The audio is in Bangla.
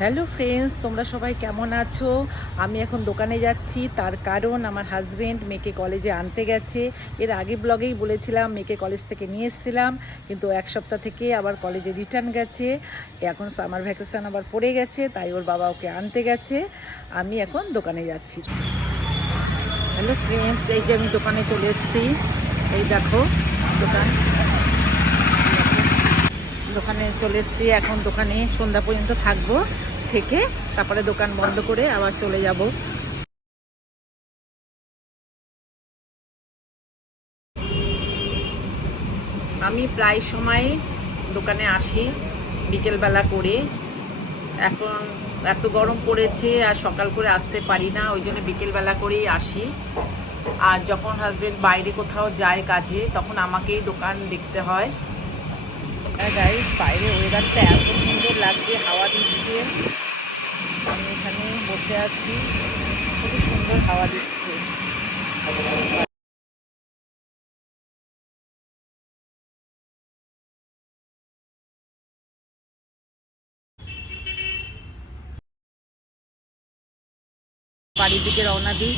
হ্যালো ফ্রেন্ডস, তোমরা সবাই কেমন আছো? আমি এখন দোকানে যাচ্ছি, তার কারণ আমার হাজব্যান্ড মেয়েকে কলেজে আনতে গেছে। এর আগে ব্লগেই বলেছিলাম মেয়েকে কলেজ থেকে নিয়ে এসেছিলাম, কিন্তু এক সপ্তাহ থেকে আবার কলেজে রিটার্ন গেছে। এখন সামার ভ্যাকেশন আবার পড়ে গেছে, তাই ওর বাবা ওকে আনতে গেছে। আমি এখন দোকানে যাচ্ছি। হ্যালো ফ্রেন্ডস, এই যে আমি দোকানে চলে এসেছি। এই দেখো দোকানে চলে এসেছি। এখন দোকানে সন্ধ্যা পর্যন্ত থাকবো, থেকে তারপরে দোকান বন্ধ করে আবার চলে যাব। আমি প্রায় সময় দোকানে আসি বিকেলবেলা করে। এখন এত গরম পড়েছে আর সকাল করে আসতে পারি না, ওই জন্য বিকেলবেলা করেই আসি। আর যখন হাজবেন্ড বাইরে কোথাও যায় কাজে, তখন আমাকেই দোকান দেখতে হয়। গাইস, বাইরে ওয়েদারটা এত সুন্দর লাগছে, হাওয়া দিচ্ছে। আমি এখানে বসে আছি, খুবই সুন্দর হাওয়া দিচ্ছে। বাড়ির দিকে রওনা দিই।